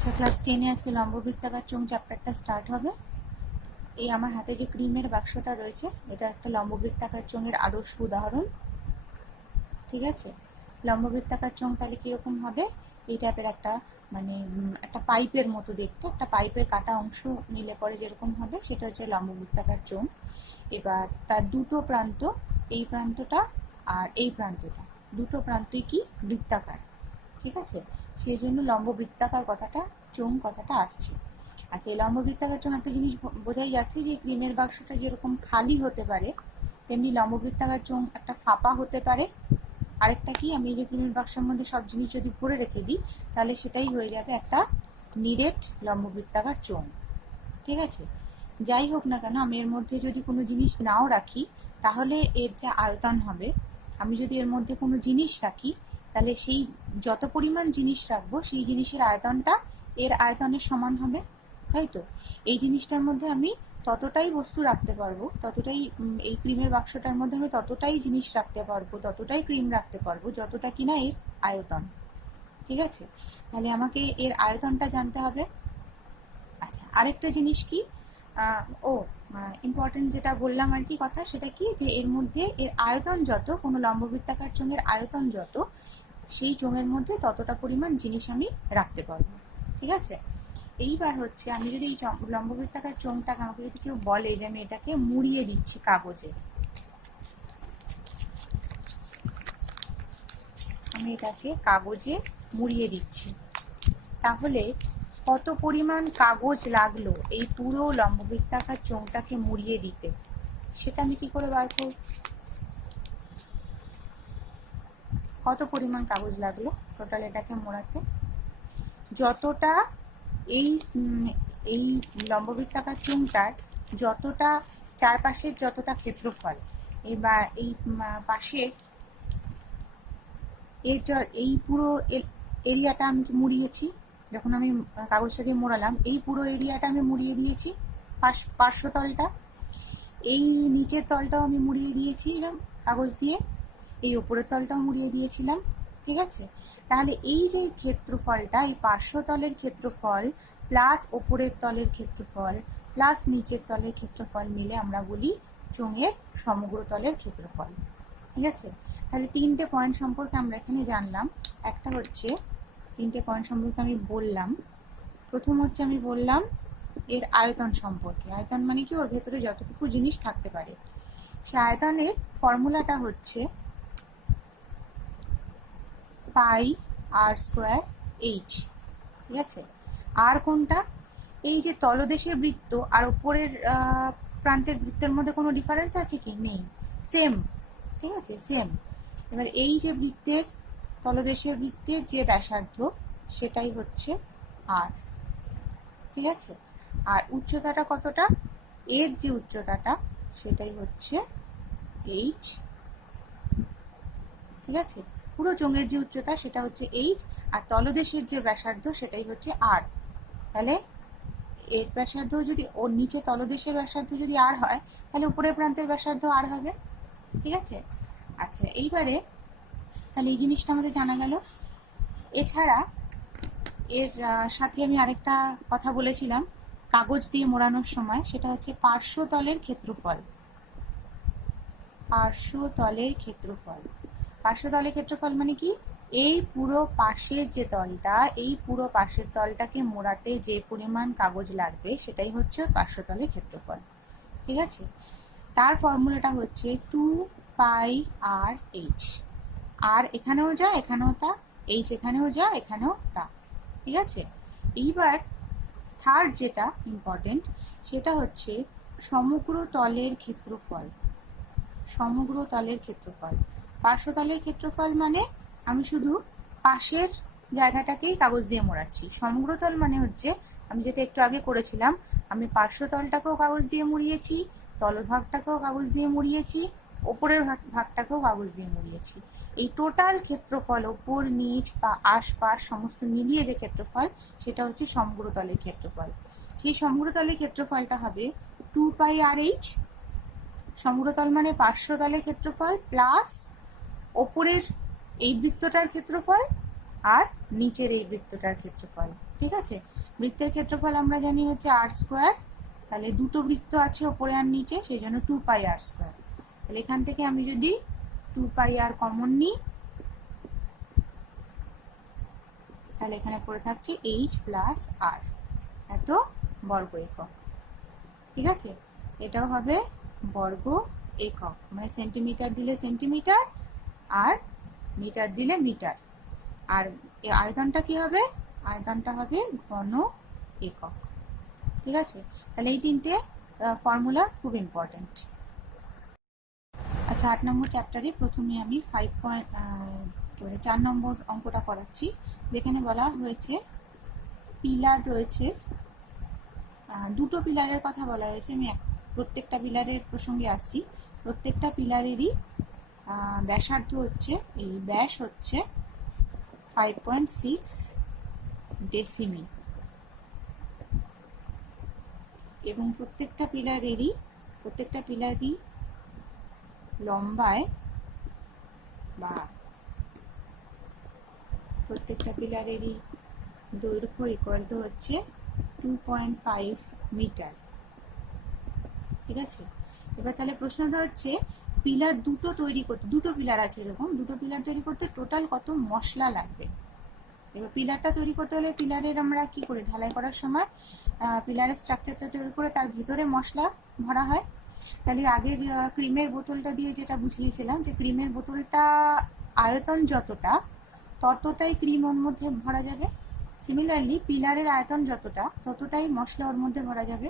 আচ্ছা, ক্লাস 10-এ আজকে লম্ববৃত্তাকার চোঙ চ্যাপ্টারটা স্টার্ট হবে। এই আমার হাতে যে ক্রিমের বাক্সটা রয়েছে, এটা একটা লম্ববৃত্তাকার চোঙের আদর্শ উদাহরণ। ঠিক আছে, লম্ববৃত্তাকার চোঙ তাহলে কিরকম হবে? এই টাইপের একটা মানে একটা পাইপের মতো দেখতে, একটা পাইপের কাটা অংশ নিলে পরে যেরকম হবে সেটা হচ্ছে লম্ববৃত্তাকার চোঙ। এবার তার দুটো প্রান্ত, এই প্রান্তটা আর এই প্রান্তটা, দুটো প্রান্তই কি বৃত্তাকার। ঠিক আছে, সেই জন্য লম্ববৃত্তাকার কথাটা, চোঙ কথাটা আসছে। আচ্ছা, এই লম্ববৃত্তাকার চোঙ একটা জিনিস বোঝাই যাচ্ছে যে ক্রিমের বাক্সটা যেরকম খালি হতে পারে, তেমনি লম্ববৃত্তাকার চোঙ একটা ফাঁপা হতে পারে। আরেকটা কি, আমি যে ক্রিমের বাক্সের মধ্যে সব জিনিস যদি ভরে রেখে দিই, তাহলে সেটাই হয়ে যাবে একটা নিরেট লম্ববৃত্তাকার চোঙ। ঠিক আছে, যাই হোক না কেন, আমি এর মধ্যে যদি কোনো জিনিস নাও রাখি, তাহলে এর যা আয়তন হবে, আমি যদি এর মধ্যে কোনো জিনিস রাখি, তাহলে সেই যত পরিমাণ জিনিস রাখবো সেই জিনিসের আয়তনটা এর আয়তনের সমান হবে, তাই তো? এই জিনিসটার মধ্যে আমি ততটাই বস্তু রাখতে পারবো, ততটাই এই ক্রিমের বাক্সটার মধ্যে আমি ততটাই জিনিস রাখতে পারবো, ততটাই ক্রিম রাখতে পারবো যতটা কিনা এর আয়তন। ঠিক আছে, তাহলে আমাকে এর আয়তনটা জানতে হবে। আচ্ছা, আরেকটা জিনিস কি, ও ইম্পর্টেন্ট যেটা বললাম আর কি কথা, সেটা কি যে এর মধ্যে এর আয়তন যত, কোনো লম্ববৃত্তাকার চোঙের আয়তন যত, সেই চোঙের মধ্যে ততটা পরিমাণ জিনিস আমি রাখতে পারবো। ঠিক আছে, এইবার হচ্ছে আমি যদি এই লম্ববৃত্তাকার চোঙটাকে, আমাকে যদি কেউ বলে যে আমি এটাকে মুড়িয়ে দিচ্ছি কাগজে, আমি এটাকে কাগজে মুড়িয়ে দিচ্ছি, তাহলে কত পরিমাণ কাগজ লাগলো এই পুরো লম্ববৃত্তাকার চোঙটাকে মুড়িয়ে দিতে, সেটা আমি কি করে বার করব? কত পরিমাণ কাগজ লাগলো টোটাল এটাকে মোড়াতে? যতটা এই এই লম্ববৃত্তাকার চোঙটার যতটা চারপাশের যতটা ক্ষেত্রফল, এবার এই পাশে এই পুরো এরিয়াটা আমি মুড়িয়েছি, যখন আমি কাগজটা দিয়ে মোড়ালাম এই পুরো এরিয়াটা আমি মুড়িয়ে দিয়েছি, পার্শ্বতলটা, এই নিচের তলটাও আমি মুড়িয়ে দিয়েছি এরকম কাগজ দিয়ে, এই উপরের তলটাও মুড়িয়ে দিয়েছিলাম। ঠিক আছে, তাহলে এই যে ক্ষেত্রফলটা, এই পার্শ্বতলের ক্ষেত্রফল প্লাস ওপরের তলের ক্ষেত্রফল প্লাস নিচের তলের ক্ষেত্রফল মিলে আমরা বলি চোঙের সমগ্র তলের ক্ষেত্রফল। ঠিক আছে, তাহলে তিনটে পয়েন্ট সম্পর্কে আমরা এখানে জানলাম। একটা হচ্ছে, তিনটে পয়েন্ট সম্পর্কে আমি বললাম। প্রথম হচ্ছে আমি বললাম এর আয়তন সম্পর্কে। আয়তন মানে কি, ওর ভেতরে যতটুকু জিনিস থাকতে পারে। সে আয়তনের ফর্মুলাটা হচ্ছে পাই আর স্কোয়ার এইচ। ঠিক আছে, আর কোনটা? এই যে তলদেশের বৃত্ত আর উপরের প্রান্তের বৃত্তের মধ্যে কোনো ডিফারেন্স আছে কি? নেই, সেম। ঠিক আছে, সেম। এবার এই যে বৃত্তের, তলদেশের বৃত্তের যে ব্যাসার্ধ, সেটাই হচ্ছে আর। ঠিক আছে, আর উচ্চতাটা কতটা? এর যে উচ্চতাটা সেটাই হচ্ছে এইচ। ঠিক আছে, পুরো চোঙের যে উচ্চতা সেটা হচ্ছে এইচ, আর তলদেশের যে ব্যাসার্ধ সেটাই হচ্ছে আর। তাহলে এর ব্যাসার্ধ যদি, ওর নিচে তলদেশের ব্যাসার্ধ যদি আর হয়, তাহলে উপরের প্রান্তের ব্যাসার্ধ আর হবে। ঠিক আছে, আচ্ছা এইবারে তাহলে এই জিনিসটা আমাদের জানা গেল। এছাড়া এর সাথে আমি আরেকটা কথা বলেছিলাম কাগজ দিয়ে মোড়ানোর সময়, সেটা হচ্ছে পার্শ্বতলের ক্ষেত্রফল। পার্শ্বতলের ক্ষেত্রফল, পার্শ্বতলের ক্ষেত্রফল মানে কি, এই পুরো পাশের যে তলটা, এই পুরো পাশের তলটাকে মোড়াতে যে পরিমাণ কাগজ লাগবে সেটাই হচ্ছে পার্শ্বতলের ক্ষেত্রফল। ঠিক আছে, তার ফর্মুলাটা হচ্ছে 2 পাই আর এইচ। আর এখানেও যা এখানেও তা, এইচ এখানেও যা এখানেও তা। ঠিক আছে, এইবার থার্ড যেটা ইম্পর্টেন্ট, সেটা হচ্ছে সমগ্র তলের ক্ষেত্রফল। সমগ্র তলের ক্ষেত্রফল, পার্শ্বতলের ক্ষেত্রফল মানে আমি শুধু পাশের জায়গাটাকেই কাগজ দিয়ে মোড়াচ্ছি। সমগ্র তল মানে হচ্ছে, আমি যেটা একটু আগে করেছিলাম, আমি পার্শ্বতলটাকেও কাগজ দিয়ে মুড়িয়েছি, তলভাগটাকেও কাগজ দিয়ে মুড়িয়েছি, ওপরের ভাগটাকেও কাগজ দিয়ে মুড়িয়েছি। এই টোটাল ক্ষেত্রফল, ওপর নিচ বা আশপাশ সমস্ত মিলিয়ে যে ক্ষেত্রফল, সেটা হচ্ছে সমগ্র তলের ক্ষেত্রফল। সেই সমগ্র তলের ক্ষেত্রফলটা হবে 2 পাই আর এইচ। সমগ্রতল মানে পার্শ্বতলের ক্ষেত্রফল প্লাস ওপরের এই বৃত্তটার ক্ষেত্রফল আর নিচের এই বৃত্তটার ক্ষেত্রফল। ঠিক আছে, বৃত্তের ক্ষেত্রফল আমরা জানি হচ্ছে আর স্কোয়ার, তাহলে দুটো বৃত্ত আছে ওপরে আর নিচে, সেই জন্য 2 পাই আর স্কোয়ার। তাহলে এখান থেকে আমি যদি 2 পাই আর কমন নিই, তাহলে এখানে পড়ে থাকছে এইচ প্লাস আর, এত বর্গ একক। ঠিক আছে, এটাও হবে বর্গ একক, মানে সেন্টিমিটার দিলে সেন্টিমিটার আর মিটার দিলে মিটার। আর আয়তনটা কি হবে? আয়তনটা হবে ঘন একক। ঠিক আছে, তাহলে এই তিনটে ফর্মুলা খুব ইম্পর্টেন্ট। আচ্ছা, 8 নম্বর চ্যাপ্টারে প্রথমে আমি 4 নম্বর অঙ্কটা করাচ্ছি, যেখানে বলা হয়েছে পিলার রয়েছে, দুটো পিলারের কথা বলা হয়েছে। আমি প্রত্যেকটা পিলারের প্রসঙ্গে আসছি। প্রত্যেকটা পিলারেরই ব্যাসার্ধ হচ্ছে, এই ব্যাস হচ্ছে 5.6 ডেসিমি, এবং প্রত্যেকটা পিলারই লম্বায় বা প্রত্যেকটা পিলারেরই দৈর্ঘ্য ইকুয়াল টু হচ্ছে 2.5 মিটার। ঠিক আছে, এবার তাহলে প্রশ্নটা হচ্ছে পিলার দুটো তৈরি করতে, দুটো পিলার আছে এরকম, দুটো পিলার তৈরি করতে টোটাল কত মশলা লাগবে। এবার পিলারটা তৈরি করতে হলে পিলারের আমরা কি করে ঢালাই করার সময় পিলারের স্ট্রাকচারটা তৈরি করে তার ভিতরে মশলা ভরা হয়। তাহলে আগের ক্রিমের বোতলটা দিয়ে যেটা বুঝিয়েছিলাম, যে ক্রিমের বোতলটা আয়তন যতটা ততটাই ক্রিম ওর মধ্যে ভরা যাবে। সিমিলারলি পিলারের আয়তন যতটা ততটাই মশলা ওর মধ্যে ভরা যাবে।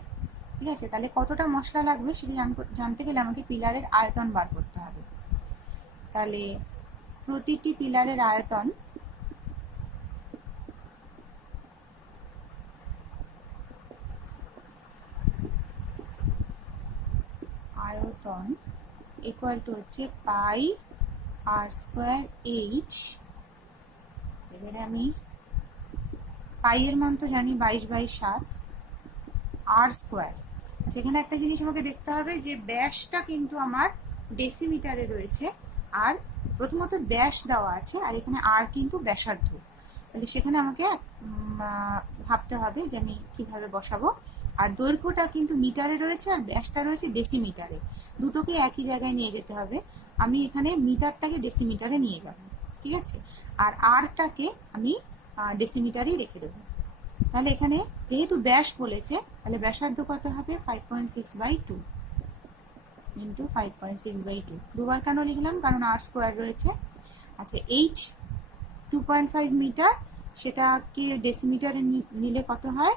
ঠিক আছে, তাহলে কতটা মশলা লাগবে সেটা জানতে গেলে আমাকে পিলারের আয়তন বার করতে হবে। তাহলে প্রতিটি পিলারের আয়তন ইকুয়াল টু হচ্ছে পাই আর স্কোয়ার এইচ। এবারে আমি পাই এর মান তো জানি 22/7 আর স্কোয়ার। সেখানে একটা জিনিস আমাকে দেখতে হবে যে ব্যাসটা কিন্তু আমার ডেসিমিটারে রয়েছে, আর প্রথমত ব্যাস দেওয়া আছে আর এখানে আর কিন্তু ব্যাসার্ধ। তাহলে সেখানে আমাকে ভাবতে হবে যে আমি কিভাবে বসাবো। আর দৈর্ঘ্যটা কিন্তু মিটারে রয়েছে আর ব্যাসটা রয়েছে ডেসিমিটারে, দুটোকে একই জায়গায় নিয়ে যেতে হবে। আমি এখানে মিটারটাকে ডেসিমিটারে নিয়ে যাব। ঠিক আছে, আর আরটাকে আমি ডেসিমিটারেই রেখে দেবো। তাহলে এখানে যেহেতু ব্যাস বলেছে, তাহলে ব্যাসার্ধ কত হবে? 5.6/2 ইন্টু 5.6/2। দুবার কেন লিখলাম? কারণ আর স্কোয়ার রয়েছে। আচ্ছা, এইচ 2.5 মিটার, সেটাকে ডেসিমিটারে নিলে কত হয়?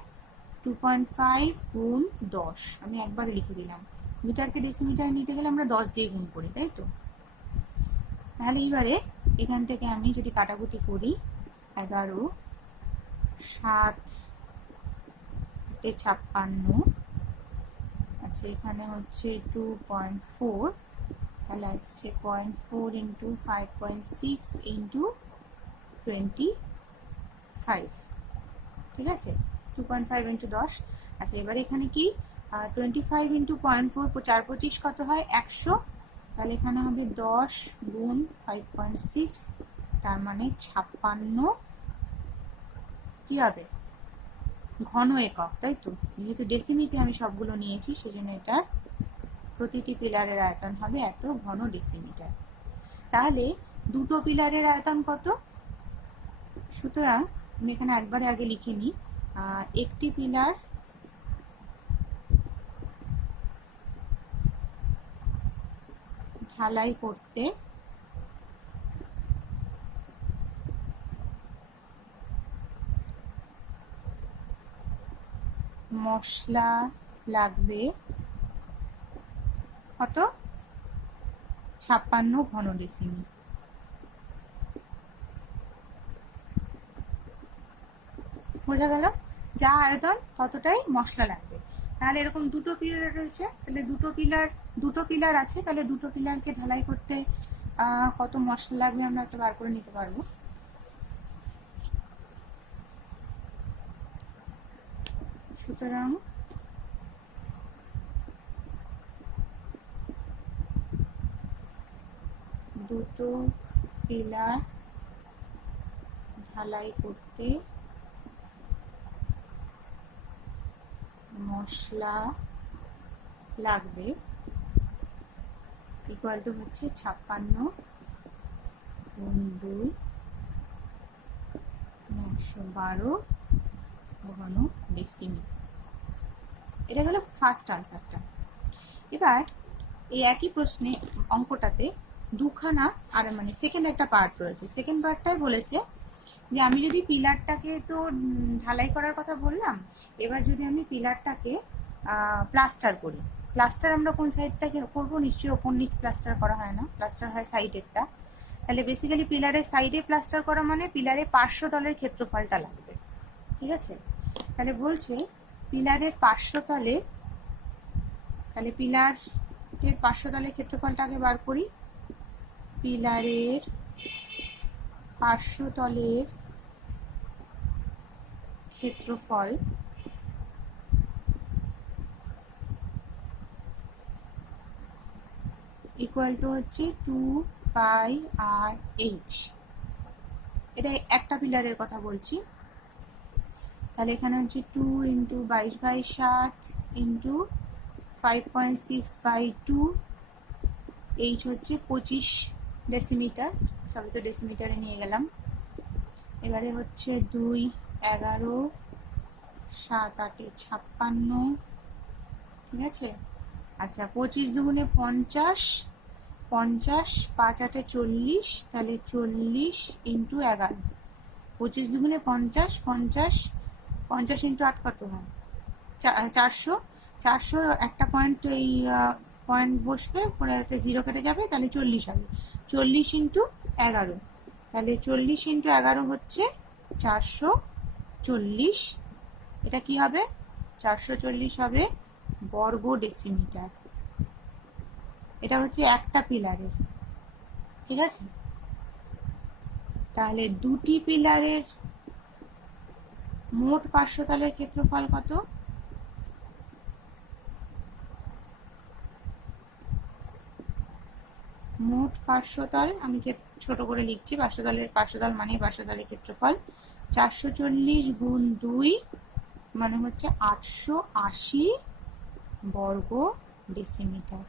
2.5 গুণ 10। আমি একবারে লিখে দিলাম, মিটারকে ডেসিমিটারে নিতে গেলে আমরা 10 দিয়ে গুণ করি, তাই তো? তাহলে এইবারে এখান থেকে আমি যদি কাটাকুটি করি, 11 7 56, আচ্ছা এখানে হচ্ছে 2.4, তাহলে আসছে 0.4 ইন্টু 5.6 ইন্টু 25। ঠিক আছে, 2.5 ইন্টু 10। আচ্ছা, এবার এখানে কি 25 ইন্টু 0.4, 4 25 কত হয়? 100। তাহলে এখানে হবে 10 গুণ 5.6, তার মানে 56 কি হবে? ঘন একক, তাই তো? যেহেতু ডেসিমিতে আমি সবগুলো নিয়েছি, সেজন্য এটার প্রতিটি পিলারের আয়তন হবে এত ঘন ডেসিমিটার। তাহলে দুটো পিলারের আয়তন কত? সুতরাং আমি এখানে একবারে আগে লিখে নিই, একটি পিলার ঢালাই করতে মশলা লাগবে কত? 56 ঘন ডেসিমি। বোঝা গেল? যা আয়তন ততটাই মশলা লাগবে। তাহলে এরকম দুটো পিলার রয়েছে, তাহলে দুটো পিলার আছে, তাহলে দুটো পিলারকে ঢালাই করতে কত মশলা লাগবে আমরা একটা বার করে নিতে পারবো। সুতরাং দুটো পিলার ঢালাই করতে মশলা লাগবে ইকুয়াল টু হচ্ছে 56 গুণ 2 112 ঘন ডেসিমিল। এটা হলো ফার্স্ট আনসারটা। এবার এই একই প্রশ্নে অঙ্কটাতে দুখানা আর মানে সেকেন্ড একটা পার্ট রয়েছে। সেকেন্ড পার্টটাই বলেছে যে আমি যদি পিলারটাকে তো ঢালাই করার কথা বললাম, এবার যদি আমি পিলারটাকে প্লাস্টার করি, প্লাস্টার আমরা কোন সাইডটাকে করবো? নিশ্চয়ই ওপর নিচ প্লাস্টার করা হয় না, প্লাস্টার হয় সাইডেরটা। তাহলে বেসিক্যালি পিলারের সাইডে প্লাস্টার করা মানে পিলারের পার্শ্বতলের ক্ষেত্রফলটা লাগবে, ঠিক আছে? তাহলে বলছে পিলারের পার্শ্বতলে, তাহলে পিলারের পার্শ্বতলের ক্ষেত্রফলটাকে বার করি। পিলারের পার্শ্বতলের ক্ষেত্রফল ইকুয়াল টু হচ্ছে 2πr/h। এটা একটা পিলারের কথা বলছি। তাহলে এখানে হচ্ছে 2 × 22/7 × 5.6/2, h হচ্ছে 25 ডেসিমিটার, সবই তো ডেসিমিটারে নিয়ে গেলাম। এবারে হচ্ছে 2 11 7 8 56, ঠিক আছে? আচ্ছা 25 দুগুণে 50, 50 5 8 40, তাহলে 40 × 11, 25 দুগুণে 50, 50 50 × 8 কত হয়? 400, 400 একটা পয়েন্ট, এই পয়েন্ট বসবে, পরে একটা জিরো কেটে যাবে, তাহলে 40 হবে। 40 × 11, তাহলে 40 × 11 হচ্ছে 440। এটা কি হবে? 440 হবে বর্গ ডেসিমিটার। এটা হচ্ছে একটা পিলারের, ঠিক আছে? তাহলে দুটি পিলারের মোট পার্শ্বতলের ক্ষেত্রফল কত? মোট পার্শ্বতল আমি ছোট করে লিখছি, পার্শ্বতল মানে পার্শ্বতলের ক্ষেত্রফল 440 গুণ 2 মানে হচ্ছে 880 বর্গ ডেসিমিটার,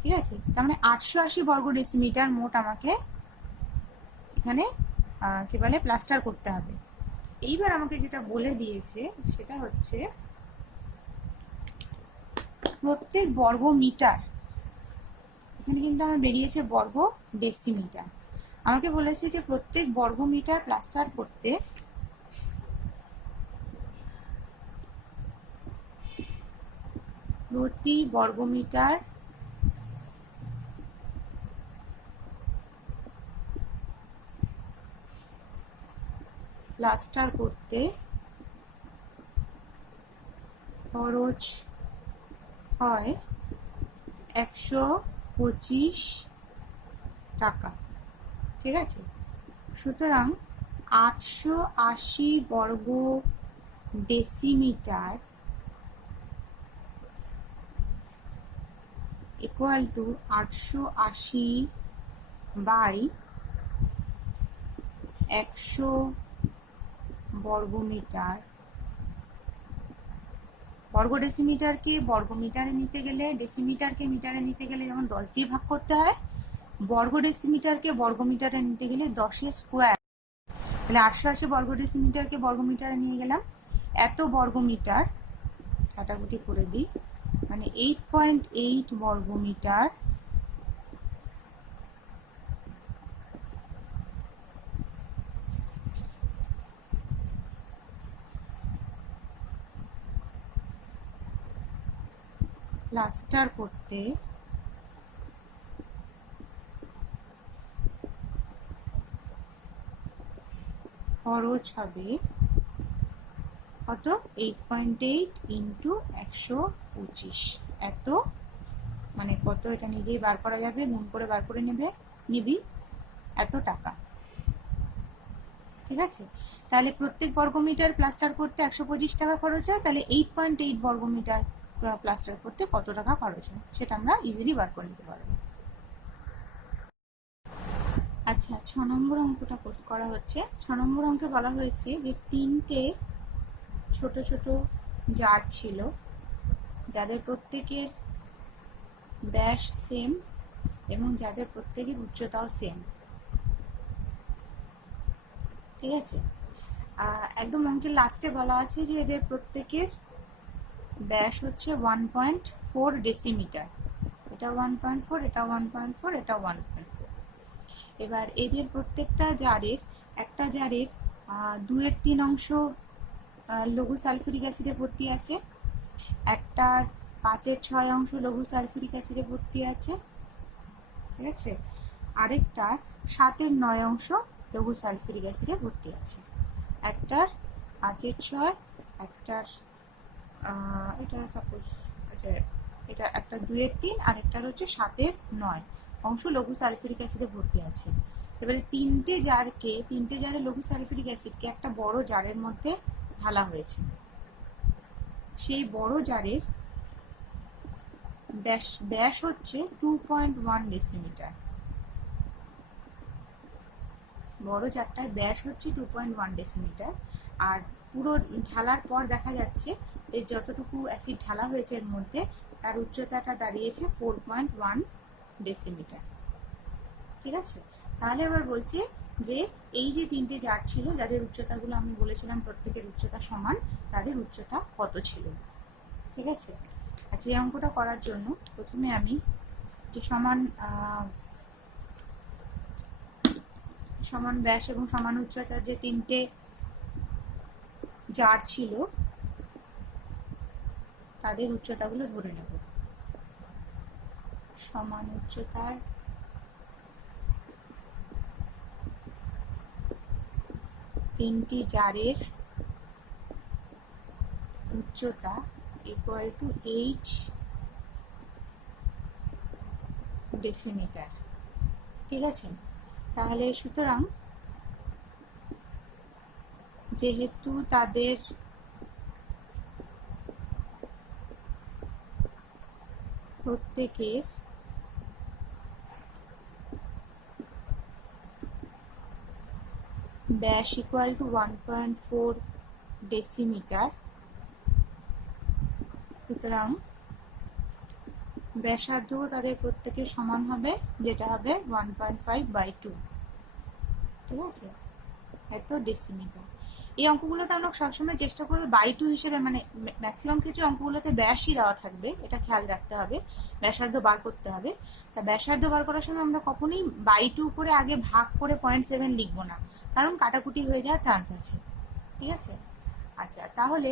ঠিক আছে? তার মানে 880 বর্গ ডেসিমিটার মোট আমাকে এখানে কি বলে প্লাস্টার করতে হবে। এইবার আমাকে যেটা বলে দিয়েছে সেটা হচ্ছে প্রত্যেক বর্গ মিটার, এখানে কিন্তু আমার বেরিয়েছে বর্গ ডেসিমিটার, আমাকে বলেছে যে প্রত্যেক বর্গ মিটার প্লাস্টার করতে প্রতি বর্গমিটার প্লাস্টার করতে খরচ হয় 125 টাকা, ঠিক আছে? সুতরাং 880 বর্গ ডেসিমিটার ইকুয়াল টু 880 বাই 100 বর্গমিটার। বর্গ ডেসিমিটারকে বর্গমিটারে নিতে গেলে, ডেসিমিটারকে মিটারে নিতে গেলে যেমন 10 দিয়ে ভাগ করতে হয়, বর্গ ডেসিমিটারকে বর্গমিটারে নিতে গেলে 10 স্কোয়ার। তাহলে 880 বর্গ ডেসিমিটারকে বর্গমিটারে নিয়ে গেলাম, এত বর্গমিটার কাটাকুটি করে দিই, মানে 8.8 বর্গমিটার প্লাস্টার করতে খরচ হবে কত? 8.8 × 125, এত মানে কত? এটা নিজেই বার করা যাবে, গুণ করে বার করে নিবি, এত টাকা, ঠিক আছে? তাহলে প্রত্যেক বর্গমিটার প্লাস্টার করতে 125 টাকা খরচ হয়, তাহলে 8.8 বর্গমিটার প্লাস্টার করতে কত টাকা খরচ হয় সেটা আমরা ইজিলি বার করে নিতে পারবো। আচ্ছা আচ্ছা, 6 নম্বর অঙ্কটা করা হচ্ছে। 6 নম্বর অঙ্কে বলা হয়েছে যে 3টে ছোট ছোট জার ছিল, যাদের প্রত্যেকের ব্যাস সেম এবং যাদের প্রত্যেকের উচ্চতাও সেম। ঠিক আছে, একদম অঙ্কের লাস্টে বলা আছে যে এদের প্রত্যেকের ব্যাস হচ্ছে 1.4 ডেসিমিটার। এটা 1.4, এটা 1.4, এটা 1.4। এবার এদের প্রত্যেকটা জারের, একটা জারের 2/3 অংশ লঘু সালফিউরিক অ্যাসিডে ভর্তি আছে, একটার 5/6 অংশ লঘু সালফিউরিক অ্যাসিডে ভর্তি আছে। ঠিক আছে, আরেকটার 7/9 অংশ লঘু সালফিউরিক অ্যাসিডে ভর্তি আছে। একটার 5/6, একটার এটা সাপোজ, আচ্ছা এটা একটা 2/3, আর একটার হচ্ছে 7/9 অংশ লঘু সালফিউরিক অ্যাসিডে ভর্তি আছে। এবারে তিনটে জারে লঘু সালফিউরিক অ্যাসিডকে একটা বড় জারের মধ্যে ঢালা হয়েছে। সেই বড় জারের ব্যাস হচ্ছে 2.1 ডেসিমিটার। বড় জারটার ব্যাস হচ্ছে 2.1 ডেসিমিটার। আর পুরো ঢালার পর দেখা যাচ্ছে যে যতটুকু অ্যাসিড ঢালা হয়েছে এর মধ্যে, তার উচ্চতাটা দাঁড়িয়েছে 4.1 ডেসিমিটার। ঠিক আছে, তাহলে এবার বলছে যে এই যে তিনটে জার ছিল, যাদের উচ্চতাগুলো আমি বলেছিলাম প্রত্যেকের উচ্চতা সমান, তাদের উচ্চতা কত ছিল। ঠিক আছে, আচ্ছা এই অঙ্কটা করার জন্য প্রথমে আমি যে সমান ব্যাস এবং সমান উচ্চতার যে তিনটে জার ছিল, তাদের উচ্চতাগুলো ধরে নেব। সমান উচ্চতার তিনটি জারের উচ্চতা ইকুয়াল টু h ডেসিমিটার। ঠিক আছে, তাহলে সুতরাং যেহেতু তাদের প্রত্যেকের ব্যাস ইকুয়াল টু 1.4 ডেসিমিটার, সুতরাং ব্যাসার্ধ তাদের প্রত্যেকের সমান হবে, যেটা হবে 1.5/2। ঠিক আছে, এত ডেসিমিটার। এই অঙ্কগুলোতে আমরা সবসময় চেষ্টা করবো বাই 2 হিসেবে, মানে ম্যাক্সিমাম ক্ষেত্রে অঙ্কগুলোতে ব্যাসই দেওয়া থাকবে, এটা খেয়াল রাখতে হবে। ব্যাসার্ধ বার করতে হবে। তা ব্যাসার্ধ বার করার সময় আমরা কখনোই বাই 2 করে আগে ভাগ করে 0.7 লিখবো না, কারণ কাটাকুটি হয়ে যাওয়ার চান্স আছে। ঠিক আছে, আচ্ছা তাহলে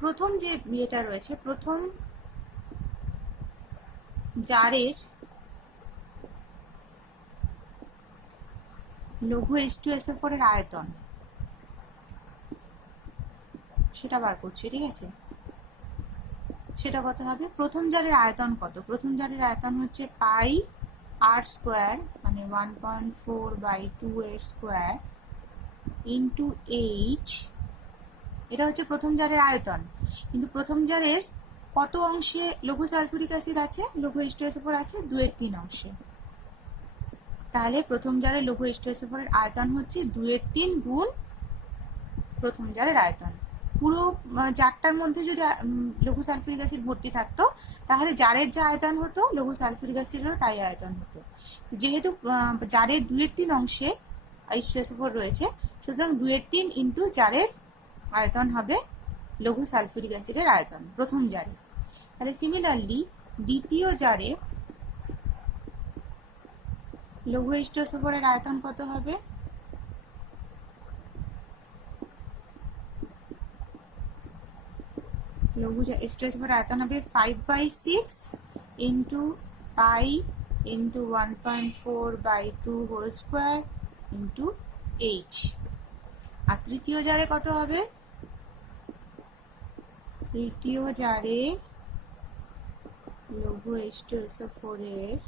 প্রথম যে ইয়েটা রয়েছে, প্রথম জারের লঘু H2SO4 এর আয়তন, সেটা বার করছি। ঠিক আছে, সেটা কত হবে? প্রথম জারের আয়তন কত? প্রথম জারের আয়তন হচ্ছে πr², মানে 1.4/2 এর স্কোয়ার ইন্টু h। এটা হচ্ছে প্রথম জারের আয়তন। কিন্তু প্রথম জারের কত অংশে লঘু সালফিউরিক অ্যাসিড আছে, লঘু H2SO4 আছে? 2/3 অংশে। তাহলে প্রথম জারের লঘু H2SO4 এর আয়তন হচ্ছে 2/3 গুণ প্রথম জারের আয়তন। পুরো জারটার মধ্যে যদি লঘু সালফিউরিক অ্যাসিড ভর্তি থাকতো, তাহলে জারের যা আয়তন হতো লঘু সালফিউরিক অ্যাসিডেরও তাই আয়তন হতো। যেহেতু জারের 2/3 অংশে H2SO4 রয়েছে, সুতরাং 2/3 ইন্টু জারের আয়তন হবে লঘু সালফিউরিক অ্যাসিডের আয়তন প্রথম জারে। তাহলে সিমিলারলি দ্বিতীয় জারে লঘু H2SO4 এর আয়তন কত হবে? লঘু H2SO4 আয়তন হবে 5/6 into pi into 1.4/2 whole square into h। আর তৃতীয় জারে কত হবে? তৃতীয় জারে লঘু H2SO4 এর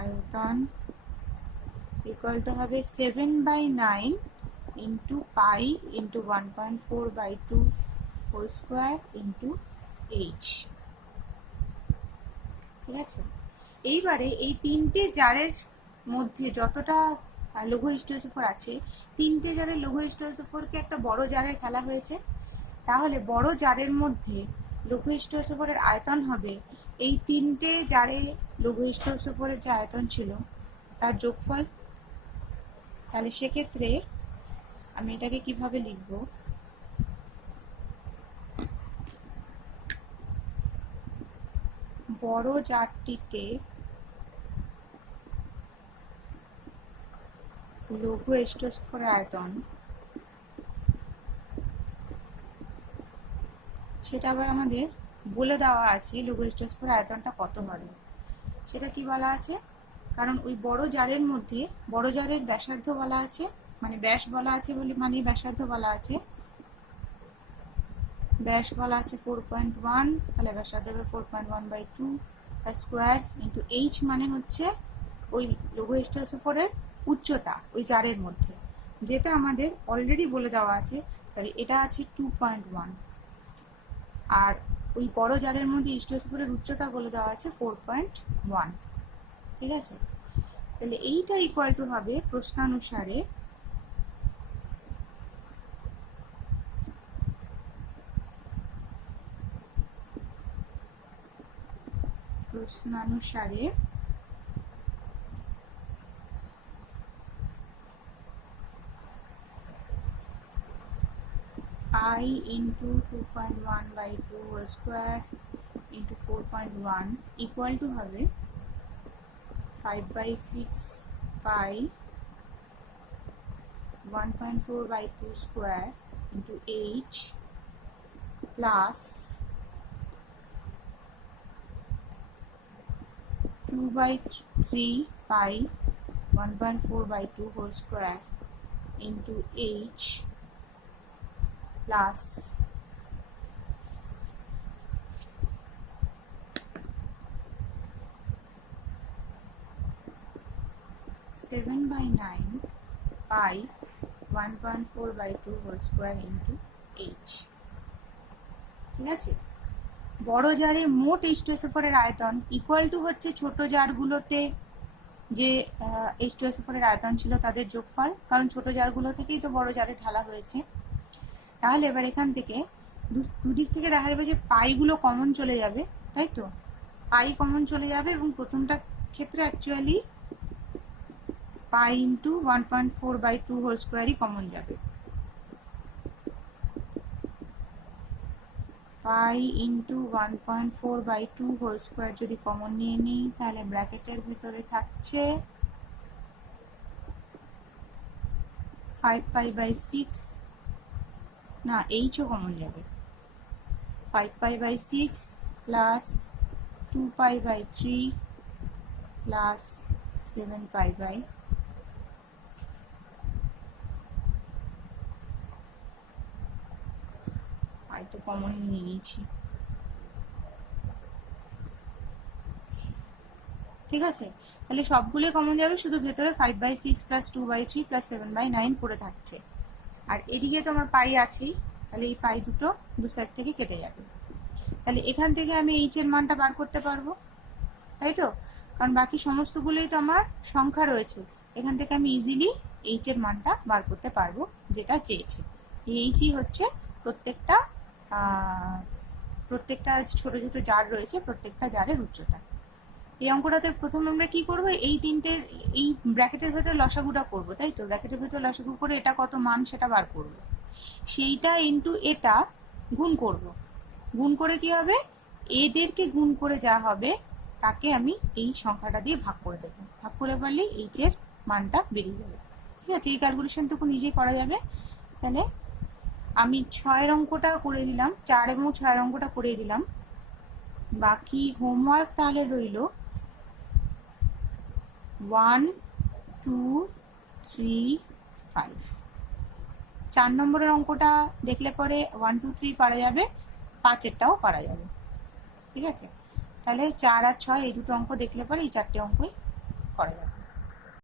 আয়তন ইকুয়াল টু হবে 7/9 into pi into 1.4/2 whole square into h। ঠিক আছে, এইবারে এই তিনটে জারের মধ্যে যতটা লৌহ H2SO4 আছে, তিনটে জারের লৌহ H2SO4 কে একটা বড় জারে ফেলা হয়েছে। তাহলে বড় জারের মধ্যে লৌহ H2SO4 এর আয়তন হবে এই তিনটে জারে লৌহ H2SO4 এর যে আয়তন ছিল তার যোগফল। তাহলে সেক্ষেত্রে আমি এটাকে কিভাবে লিখব, বড় জারটিতে লৌহ H2SO4 এর আয়তন, সেটা আবার আমাদের বলে দেওয়া আছে লৌহ H2SO4 আয়তনটা কত হবে। সেটা কি বলা আছে, কারণ ওই বড় জারের মধ্যে বড় জারের ব্যাসার্ধ বলা আছে, মানে ব্যাস বলা আছে বলে মানে ব্যাসার্ধ বলা আছে, ব্যাস বলা আছে 4.1, তাহলে ব্যাসার্ধ হবে 4.1/2 তার স্কোয়ার ইন্টু এইচ মানে হচ্ছে ওই লৌহ H2SO4 এর উচ্চতা ওই জারের মধ্যে, যেটা আমাদের অলরেডি বলে দেওয়া আছে। সরি, এটা আছে 2.1, আর ওই বড় জারের মধ্যে H2SO4 এর উচ্চতা বলে দেওয়া আছে 4.1। ঠিক আছে, তাহলে এইটা ইকুয়াল টু হবে প্রশ্নানুসারে I into 2.1/2 whole square into 4.1 equal to হবে 5/6 pi 1.4/2 square into h plus 2/3 pi 1.4/2 whole square into h plus 7/9 pi 1.4/2 whole square into h। ঠিক আছে, বড় জারের মোট H2SO4 এর আয়তন ইকুয়াল টু হচ্ছে ছোট জারগুলোতে যে H2SO4 এর আয়তন ছিল তাদের যোগফল, কারণ ছোট জারগুলো থেকেই তো বড় জারে ঢালা হয়েছে। তাহলে এবার এখান থেকে দুদিক থেকে দেখা যাবে যে পাইগুলো কমন চলে যাবে, তাই তো, পাই কমন চলে যাবে এবং প্রথমটা ক্ষেত্রে অ্যাকচুয়ালি পাই ইন্টু 1.4/2 হোল স্কোয়ারই কমন যাবে। পাই ইন্টু 1.4/2 হোল স্কোয়ার যদি কমন নিয়ে নিই তাহলে ব্র্যাকেটের ভিতরে থাকছে 5π/6, না এইচও কমন যাবে, 5π/6 প্লাস 2π/3 প্লাস 7π/, তো কমন নিয়ে নিয়েছি। ঠিক আছে, তাহলে সবগুলোই কমন যাবে, শুধু ভেতরে 5/6 প্লাস 2/3 প্লাস 7/9 পড়ে থাকছে, আর এদিকে তোমার পাই আছেই, তাহলে এই পাই দুটো দু সাইড থেকে কেটে যাবে। তাহলে এখান থেকে আমি এইচ এর মানটা বার করতে পারবো, তাই তো, কারণ বাকি সমস্তগুলোই তো আমার সংখ্যা রয়েছে, এখান থেকে আমি ইজিলি এইচ এর মানটা বার করতে পারবো যেটা চেয়েছে। এইচই হচ্ছে প্রত্যেকটা ছোট ছোট জার রয়েছে প্রত্যেকটা জারের উচ্চতা। এই অঙ্কটাতে প্রথম আমরা কি করব, এই তিনটে এই ব্র্যাকেটের ভেতরে লসাগুটা করব, তাই তো, ব্র্যাকেটের ভেতরে লসাগু করে এটা কত মান সেটা বার করব, সেইটা ইন্টু এটা গুণ করব, গুণ করে কি হবে, এদেরকে গুণ করে যা হবে তাকে আমি এই সংখ্যাটা দিয়ে ভাগ করে দেবো, ভাগ করে পারলেই এইচ এর মানটা বেরিয়ে যাবে। ঠিক আছে, এই ক্যালকুলেশনটুকু নিজেই করা যাবে। তাহলে আমি 6 অঙ্কটা করে দিলাম, 4 এবং 6 অঙ্কটা করে দিলাম, বাকি হোমওয়ার্ক তাহলে রইল 1 2 3 5। 4 নম্বরের অঙ্কটা দেখলে পরে 1 2 3 পারা যাবে, 5এরটাও পারা যাবে। ঠিক আছে, তাহলে 4 আর 6 এই দুটো অঙ্ক দেখলে পরে এই 4টে অঙ্কই করা যাবে।